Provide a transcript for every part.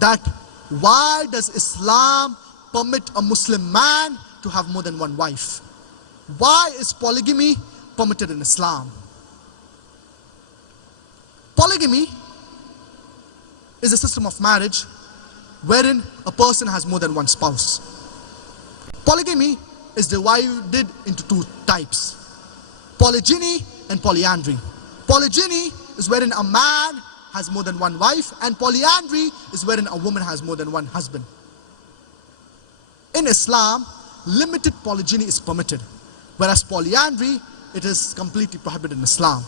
that why does Islam permit a Muslim man to have more than one wife? Why is polygamy permitted in Islam? Polygamy is a system of marriage wherein a person has more than one spouse. Polygamy is divided into two types: polygyny and polyandry. Polygyny is wherein a man has more than one wife, and polyandry is wherein a woman has more than one husband. In Islam, limited polygyny is permitted, whereas polyandry, it is completely prohibited in Islam.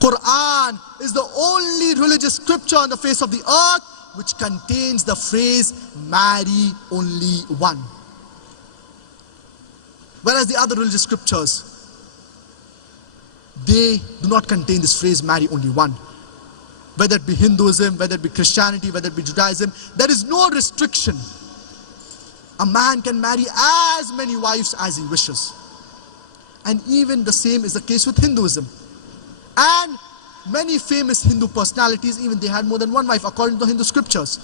Quran is the only religious scripture on the face of the earth which contains the phrase marry only one. Whereas the other religious scriptures, they do not contain this phrase marry only one. Whether it be Hinduism, whether it be Christianity, whether it be Judaism, there is no restriction. A man can marry as many wives as he wishes. And even the same is the case with Hinduism. And many famous Hindu personalities, even they had more than one wife according to Hindu scriptures.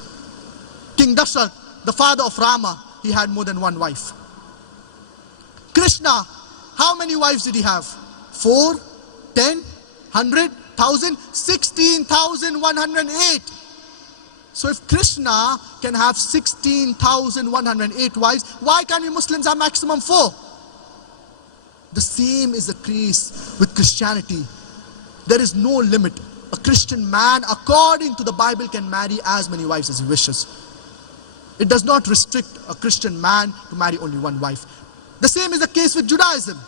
King Dashrath, the father of Rama, he had more than one wife. Krishna, how many wives did he have? 4, 10, 100, 1,000, 16,108. So if Krishna can have 16,108 wives, why can't we Muslims have maximum 4? The same is the case with Christianity. There is no limit. A Christian man, according to the Bible, can marry as many wives as he wishes. It does not restrict a Christian man to marry only one wife. The same is the case with Judaism.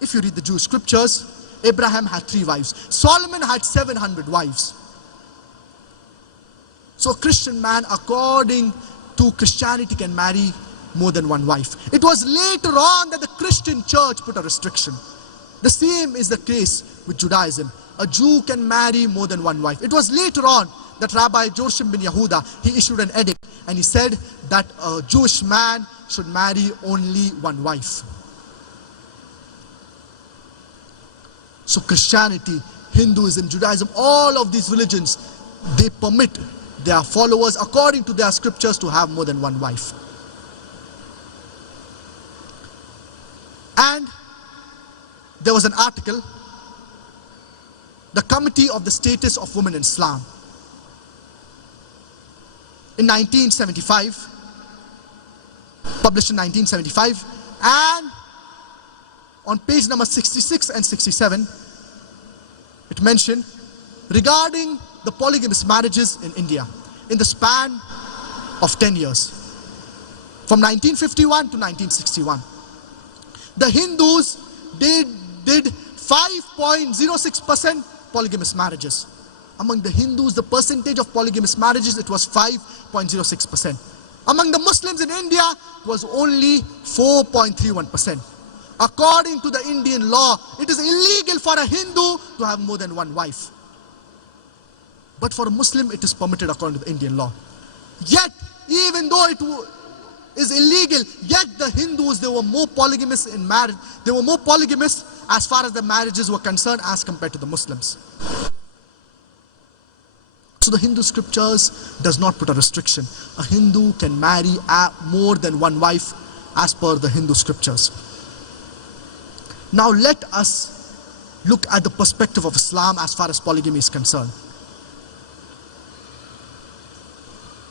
If you read the Jewish scriptures, Abraham had 3 wives. Solomon had 700 wives. So a Christian man, according to Christianity, can marry more than one wife. It was later on that the Christian church put a restriction. The same is the case with Judaism. A Jew can marry more than one wife. It was later on that Rabbi Joshim bin Yehuda, he issued an edict and he said that a Jewish man should marry only one wife. So Christianity, Hinduism, Judaism, all of these religions, they permit their followers, according to their scriptures, to have more than one wife. And there was an article, the Committee of the Status of Women in Islam. In 1975, published in 1975, and on page number 66 and 67, it mentioned regarding the polygamous marriages in India in the span of 10 years, from 1951 to 1961. The Hindus did 5.06% polygamous marriages. Among the Hindus, the percentage of polygamous marriages, it was 5.06%. Among the Muslims in India, it was only 4.31%. According to the Indian law, it is illegal for a Hindu to have more than one wife. But for a Muslim, it is permitted according to the Indian law. Yet, even though it is illegal, yet the Hindus, they were more polygamous in marriage. They were more polygamous as far as the marriages were concerned as compared to the Muslims. So the Hindu scriptures does not put a restriction. A Hindu can marry more than one wife as per the Hindu scriptures. Now let us look at the perspective of Islam as far as polygamy is concerned.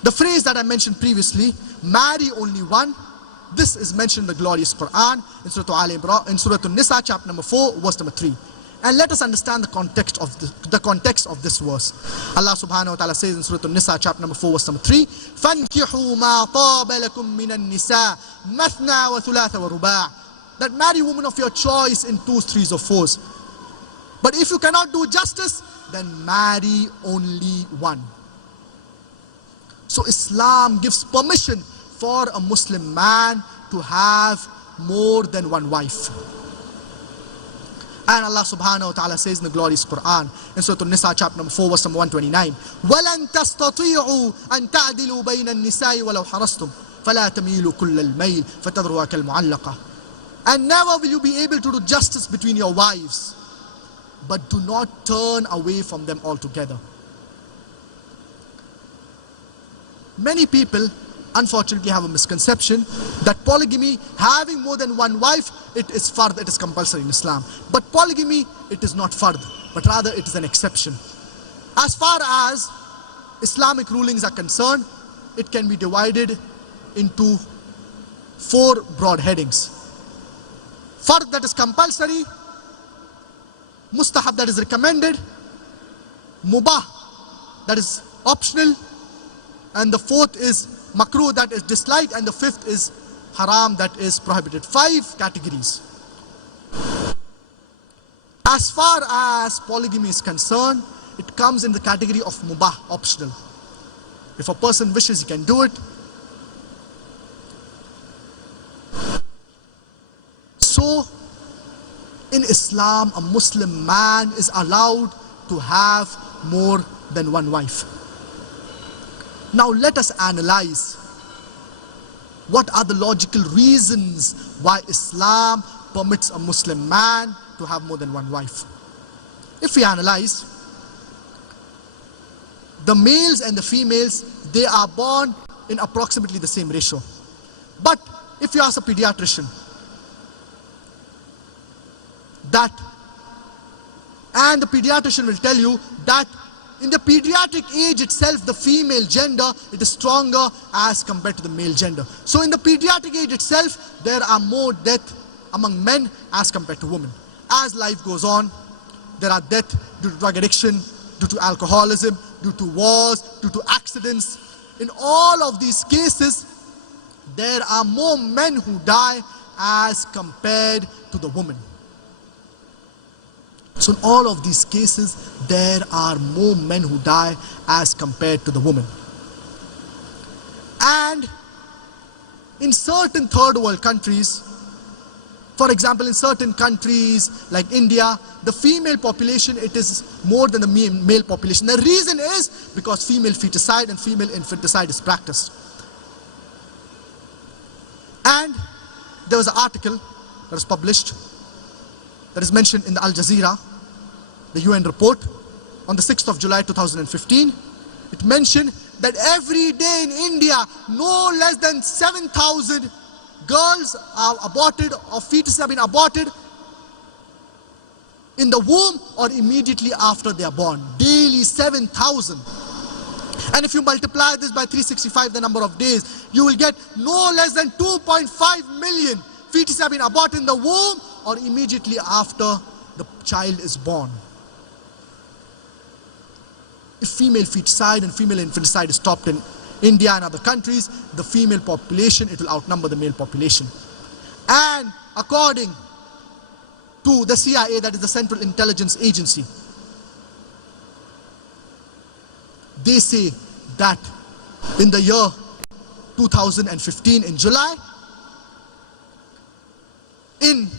The phrase that I mentioned previously, marry only one, this is mentioned in the glorious Quran in Surah An-Nisa, chapter number 4, verse number 3. And let us understand the context of this verse. Allah subhanahu wa ta'ala says in Surah An-Nisa, chapter number 4, verse number 3, فَانْكِحُوا مَا طَابَ لَكُم مِّنَ النِّسَاءِ مَثْنَى وَثُلَاثَ وَرُبَاعَ. That marry women of your choice in 2s, 3s, or 4s. But if you cannot do justice, then marry only one. So Islam gives permission for a Muslim man to have more than one wife. And Allah subhanahu wa ta'ala says in the glorious Quran in Surah An-Nisa, chapter number 4, verse number 129, وَلَن تَسْتَطِيعُوا أَن تَعْدِلُوا بَيْنَ النِّسَاءِ وَلَوْ حَرَصْتُمْ فَلَا تَمِيلُوا كُلَّ الْمَيْلِ فَتَذْرُوهَا كَالْمُعَلَّقَةِ. And never will you be able to do justice between your wives. but do not turn away from them altogether. Many people unfortunately have a misconception that polygamy, having more than one wife, it is fard, it is compulsory in Islam. But polygamy, it is not fard, but rather it is an exception. As far as Islamic rulings are concerned, it can be divided into 4 broad headings. Fard, that is compulsory; mustahab, that is recommended; mubah, that is optional; and the 4th is makruh, that is disliked; and the 5th is haram, that is prohibited. 5 categories. As far as polygamy is concerned, it comes in the category of mubah, optional. If a person wishes, he can do it. So, in Islam, a Muslim man is allowed to have more than one wife. Now let us analyze what are the logical reasons why Islam permits a Muslim man to have more than one wife. If we analyze, the males and the females, they are born in approximately the same ratio. But if you ask a pediatrician that, and the pediatrician will tell you that in the pediatric age itself, the female gender, it is stronger as compared to the male gender. So in the pediatric age itself, there are more deaths among men as compared to women. As life goes on, there are deaths due to drug addiction, due to alcoholism, due to wars, due to accidents. In all of these cases, there are more men who die as compared to the women. So in all of these cases, there are more men who die as compared to the women. And in certain third world countries, for example, in certain countries like India, the female population, it is more than the male population. The reason is because female feticide and female infanticide is practiced. And there was an article that was published, that is mentioned in the Al Jazeera, the UN report, on the 6th of July 2015. It mentioned that every day in India, no less than 7,000 girls are aborted, or fetuses have been aborted in the womb or immediately after they are born. Daily 7,000. And if you multiply this by 365, the number of days, you will get no less than 2.5 million fetuses have been aborted in the womb or immediately after the child is born. If female feticide and female infanticide is stopped in India and other countries, the female population, it will outnumber the male population. And according to the CIA, that is the Central Intelligence Agency, they say that in the year 2015 in July, in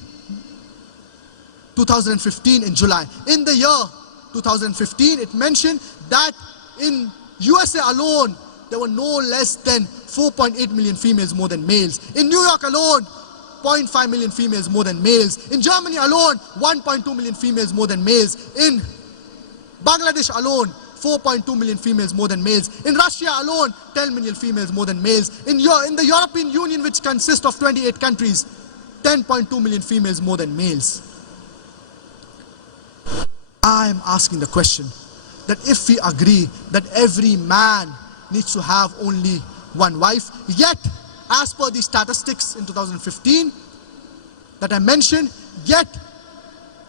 the year 2015, it mentioned that in USA alone, there were no less than 4.8 million females more than males. In New York alone, 0.5 million females more than males. In Germany alone, 1.2 million females more than males. In Bangladesh alone, 4.2 million females more than males. In Russia alone, 10 million females more than males. In the European Union, which consists of 28 countries, 10.2 million females more than males. I am asking the question that if we agree that every man needs to have only one wife, yet as per the statistics in 2015 that I mentioned, yet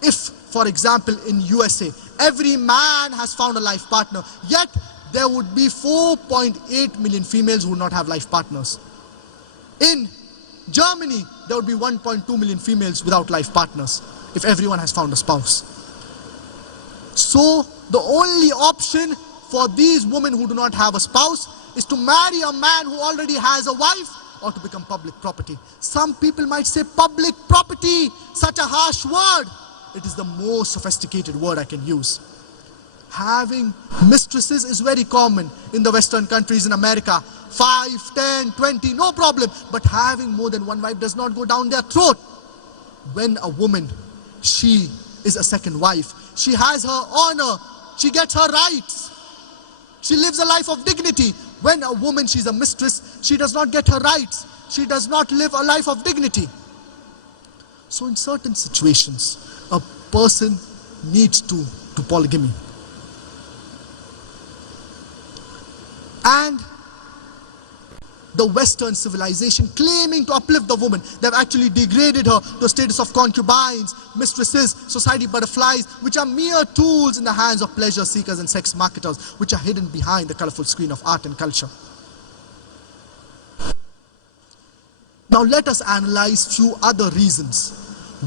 if, for example, in USA, every man has found a life partner, yet there would be 4.8 million females who would not have life partners. In Germany, there would be 1.2 million females without life partners if everyone has found a spouse. So the only option for these women who do not have a spouse is to marry a man who already has a wife or to become public property. Some people might say public property, such a harsh word. It is the most sophisticated word I can use. Having mistresses is very common in the Western countries, in America. 5, 10, 20, no problem. But having more than one wife does not go down their throat. When a woman, she is a second wife. She has her honor. She gets her rights. She lives a life of dignity. When a woman, she's a mistress, she does not get her rights. She does not live a life of dignity. So in certain situations, a person needs to do polygamy. And the Western civilization, claiming to uplift the woman, they've actually degraded her to a status of concubines, mistresses, society butterflies, which are mere tools in the hands of pleasure seekers and sex marketers, which are hidden behind the colorful screen of art and culture. Now let us analyze few other reasons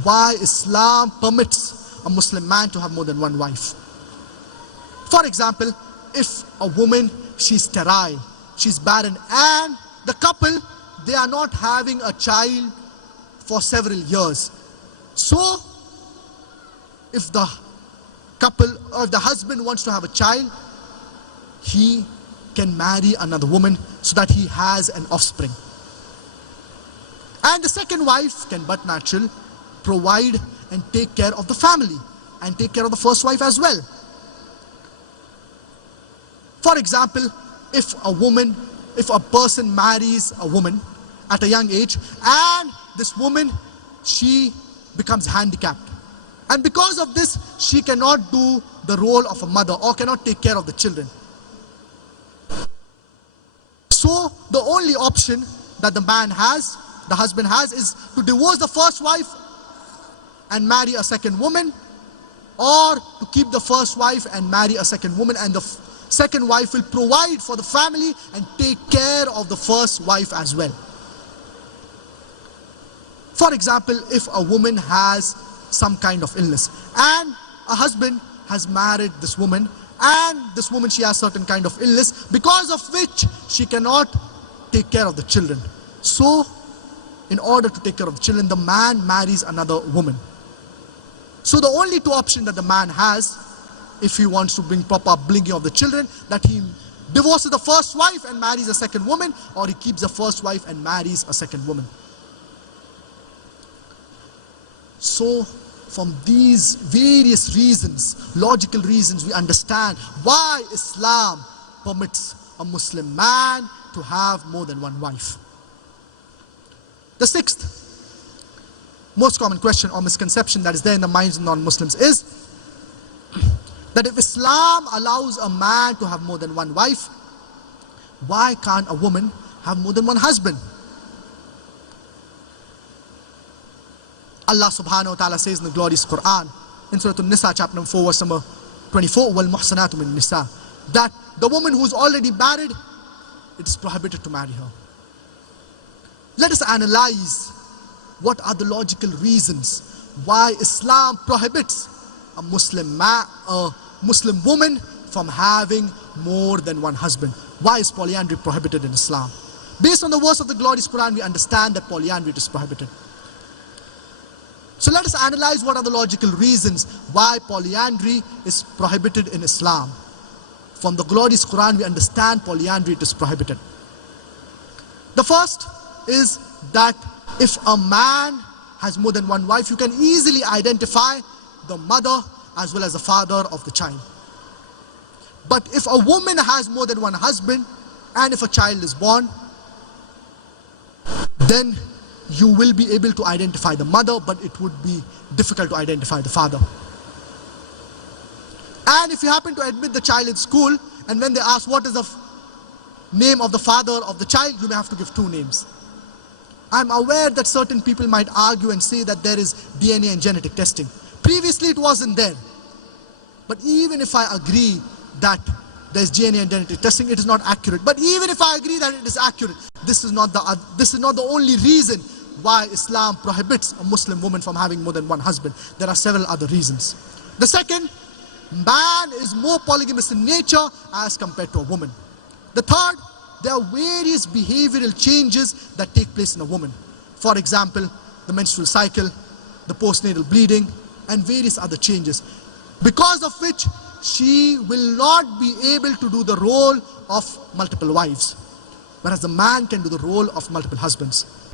why Islam permits a Muslim man to have more than one wife. For example, if a woman, she's sterile, she's barren, and the couple, they are not having a child for several years. So, if the couple or the husband wants to have a child, he can marry another woman so that he has an offspring. And the second wife can but natural provide and take care of the family and take care of the first wife as well. For example, if a person marries a woman at a young age, and this woman, she becomes handicapped, and because of this she cannot do the role of a mother or cannot take care of the children. So the only option that the husband has, is to divorce the first wife and marry a second woman, or to keep the first wife and marry a second woman, and the second wife will provide for the family and take care of the first wife as well. For example, if a woman has some kind of illness and a husband has married this woman, and this woman, she has certain kind of illness because of which she cannot take care of the children. So in order to take care of the children, the man marries another woman. So the only two options that the man has, if he wants to bring proper upbringing of the children, that he divorces the first wife and marries a second woman, or he keeps the first wife and marries a second woman. So from these various reasons, logical reasons, we understand why Islam permits a Muslim man to have more than one wife. The sixth most common question or misconception that is there in the minds of non-Muslims is that if Islam allows a man to have more than one wife, why can't a woman have more than one husband? Allah subhanahu wa ta'ala says in the glorious Quran, in Surah An-Nisa chapter number 4 verse number 24, وَالْمُحْسَنَاتُ مِنَ النِّسَاءِ, that the woman who is already married, it is prohibited to marry her. Let us analyze what are the logical reasons why Islam prohibits a Muslim woman from having more than one husband. Why is polyandry prohibited in Islam? Based on the verse of the glorious Quran, we understand that polyandry is prohibited. So let us analyze what are the logical reasons why polyandry is prohibited in Islam. From the glorious Quran, we understand polyandry is prohibited. The first is that if a man has more than one wife, you can easily identify the mother as well as the father of the child. But if a woman has more than one husband, and if a child is born, then you will be able to identify the mother, but it would be difficult to identify the father. And if you happen to admit the child in school, and when they ask what is the name of the father of the child, you may have to give two names. I'm aware that certain people might argue and say that there is DNA and genetic testing. Previously it wasn't there. But even if I agree that there's DNA and genetic testing, it is not accurate. But even if I agree that it is accurate, this is not the only reason why Islam prohibits a Muslim woman from having more than one husband. There are several other reasons. The second, man is more polygamous in nature as compared to a woman. The third, there are various behavioral changes that take place in a woman. For example, the menstrual cycle, the postnatal bleeding, and various other changes, because of which she will not be able to do the role of multiple wives, whereas the man can do the role of multiple husbands.